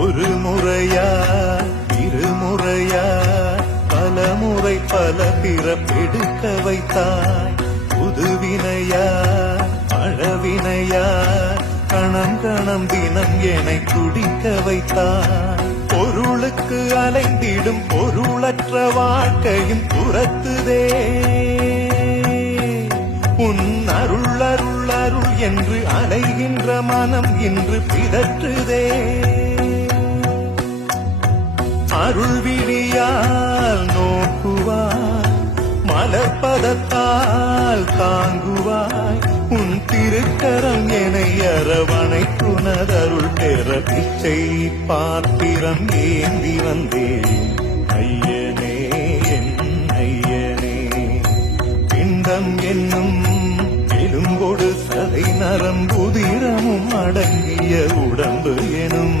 ஒரு முறையா இருமுறையா பலமுறை பல பிறப்பெடுக்க வைத்தாய். புதுவினையா பழவினையா கணம் கணம் தினம் என்னை துடிக்க வைத்தாய். பொருளுக்கு அலைந்திடும் பொருளற்ற வாழ்க்கையும் துரத்துதே. உன் அருள் அருள் அருள் என்று அலைகின்ற மனம் இன்று பிதற்றுதே. அருள் விழியால் நோக்குவாய், மலர்பதத்தால் தாங்குவாய். உன் திருக்கரம் என்னை அரவணைத்துனதருள் பெற பிச்சை பாத்திரம் ஏந்தி வந்தேன். ஐயனே என் ஐயனே, பிண்டம் என்னும் எலும்பொடு சதை நரம்புதிரமும் அடங்கிய உடம்பு எனும்